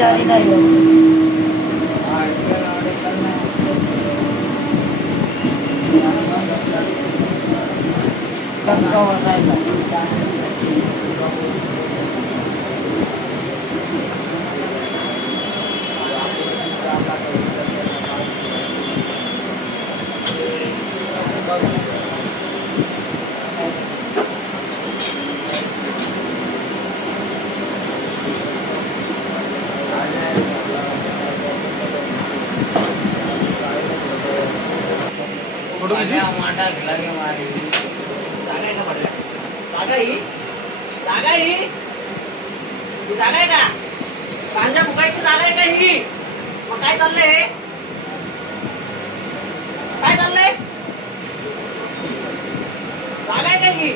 जारी नहीं हो जागा ही जागा आहे का? कांजा फुकायची जागा आहे का ही? मग काय चाललंय हे? काय चाललंय? जागा आहे का ही?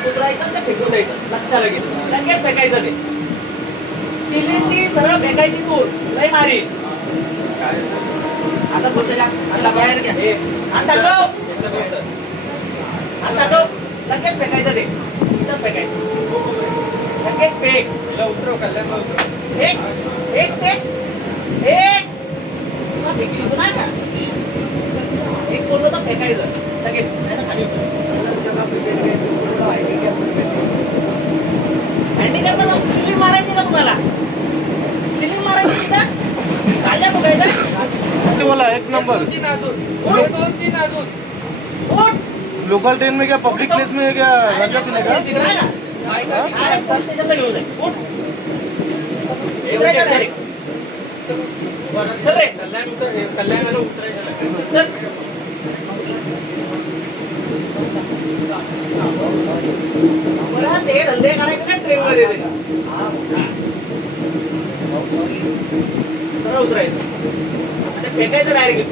उतरायचं ते फेकून द्यायचं लक्षात लगेच फेकायचं ते चिलिंडी सरळ फेकायची तू लय मारी आता फक्त आता बाहेर घ्या आता लगेच फेकायचं ते इथंच फेकायचं लगेच फेक उतरव कल्याण एक एक ते एक फेकली तू नाही का एक बोललो तर फेकायचं लगेच नाही तर खाली हँडिकॅप शिलिंग मारायची का तुम्हाला शिलिंग मारायची का काळ्या बघायचं बोला एक नंबर लोकल ट्रेन में क्या पब्लिक प्लेस में क्या गांजा पीने का स्टेशन पे घेऊन जाईल चल रे कल्याण उतरायचं ते धंदे करायचे ना ट्रेन मध्ये उतरायचं फेकायचं डायरेक्ट